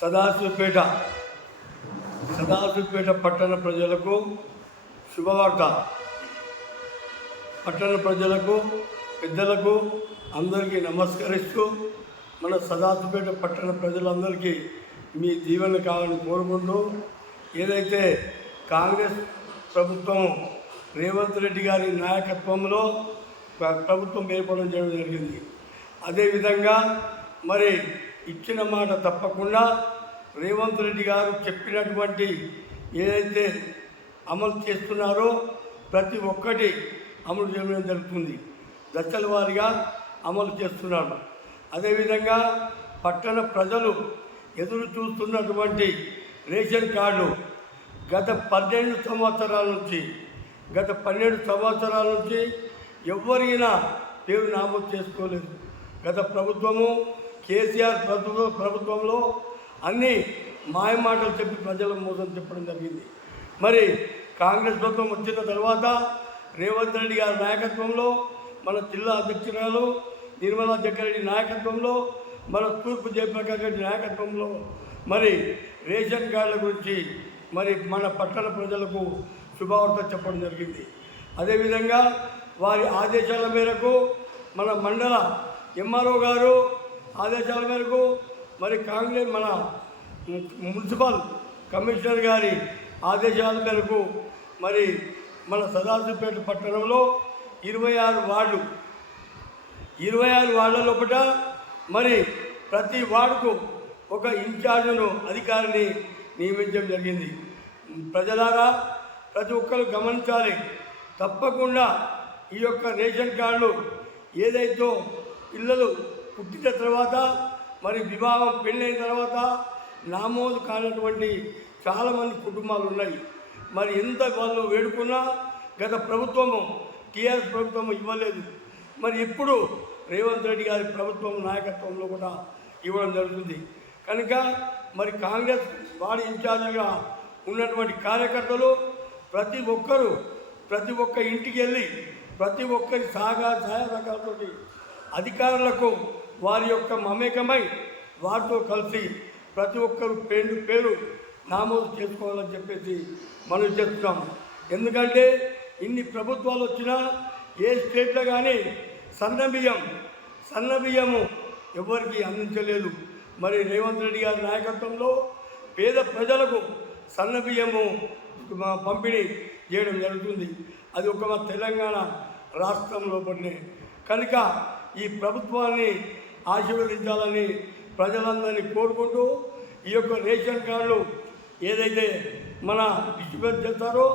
సదాశివపేట సదాశివపేట పట్టణ ప్రజలకు శుభవార్త. పట్టణ ప్రజలకు పెద్దలకు అందరికీ నమస్కరిస్తూ మన సదాశివపేట పట్టణ ప్రజలందరికీ మీ దీవెన కావాలని కోరుకుంటూ ఏదైతే కాంగ్రెస్ ప్రభుత్వం రేవంత్ రెడ్డి గారి నాయకత్వంలో ప్రభుత్వం ఏర్పడడం చేయడం జరిగింది. అదేవిధంగా మరి ఇచ్చిన మాట తప్పకుండా రేవంత్ రెడ్డి గారు చెప్పినటువంటి ఏదైతే అమలు చేస్తున్నారో ప్రతి ఒక్కటి అమలు చేయడం జరుగుతుంది. దశల వారీగా అమలు చేస్తున్నారు. అదేవిధంగా పట్టణ ప్రజలు ఎదురు చూస్తున్నటువంటి రేషన్ కార్డు గత పన్నెండు సంవత్సరాల నుంచి గత పన్నెండు సంవత్సరాల నుంచి ఎవరైనా పేరు నామోదు చేసుకోలేదు. గత ప్రభుత్వము కేసీఆర్ ప్రభుత్వ ప్రభుత్వంలో అన్ని మాయమాటలు చెప్పి ప్రజల మోసం చెప్పడం జరిగింది. మరి కాంగ్రెస్ ప్రభుత్వం వచ్చిన తర్వాత రేవంత్ రెడ్డి గారి నాయకత్వంలో మన జిల్లా అధ్యక్షురాలు నిర్మలా జగ్గారెడ్డి నాయకత్వంలో మన తూర్పు జయప్రకాష్ రెడ్డి నాయకత్వంలో మరి రేషన్ కార్డుల గురించి మరి మన పట్టణ ప్రజలకు శుభవార్త చెప్పడం జరిగింది. అదేవిధంగా వారి ఆదేశాల మేరకు మన మండల ఎంఆర్ఓ గారు ఆదేశాల మేరకు మరి కాంగ్రెస్ మన మున్సిపల్ కమిషనర్ గారి ఆదేశాల మేరకు మరి మన సదాశివపేట పట్టణంలో ఇరవై ఆరు వార్డు ఇరవై ఆరు వార్డుల లోపల మరి ప్రతి వార్డుకు ఒక ఇన్ఛార్జ్ను అధికారిని నియమించడం జరిగింది. ప్రజలారా ప్రతి ఒక్కరు గమనించాలి. తప్పకుండా ఈ యొక్క రేషన్ కార్డులు ఏదైతే పిల్లలు పుట్టిన తర్వాత మరి వివాహం పెళ్ళైన తర్వాత నామోదు కానటువంటి చాలామంది కుటుంబాలు ఉన్నాయి మరి ఎంత వాళ్ళు వేడుకున్నా గత ప్రభుత్వము టీఆర్ఎస్ ప్రభుత్వం ఇవ్వలేదు. మరి ఎప్పుడు రేవంత్ రెడ్డి గారి ప్రభుత్వం నాయకత్వంలో కూడా ఇవ్వడం జరుగుతుంది. కనుక మరి కాంగ్రెస్ వాడి ఇన్ఛార్జిగా ఉన్నటువంటి కార్యకర్తలు ప్రతి ఒక్కరూ ప్రతి ఒక్క ఇంటికి వెళ్ళి ప్రతి ఒక్కరి సహకార సహాయకాలతో అధికారులకు వారి యొక్క మమేకమై వారితో కలిసి ప్రతి ఒక్కరు పేరు పేరు నామోదు చేసుకోవాలని చెప్పేసి మనం చెప్తున్నాము ఎందుకంటే ఇన్ని ప్రభుత్వాలు వచ్చినా ఏ స్టేట్లో కానీ సన్న బియ్యం సన్న బియ్యము ఎవరికి అందించలేదు. మరి రేవంత్ రెడ్డి గారి నాయకత్వంలో పేద ప్రజలకు సన్న బియ్యము మా పంపిణీ చేయడం జరుగుతుంది. అది ఒక మా తెలంగాణ రాష్ట్రంలో పడినే. కనుక ఈ ప్రభుత్వాన్ని ఆశీర్వదించాలని ప్రజలందరినీ కోరుకుంటూ ఈ యొక్క రేషన్ కార్డులు ఏదైతే మన డిస్ట్రిబ్యూట్ చేస్తారో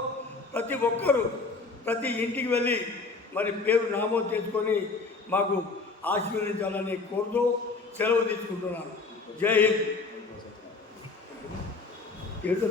ప్రతి ఒక్కరూ ప్రతి ఇంటికి వెళ్ళి మరి పేరు నామోదు చేసుకొని మాకు ఆశీర్వదించాలని కోరుతూ సెలవు తీసుకుంటున్నాను. జై హింద్. ఏంటో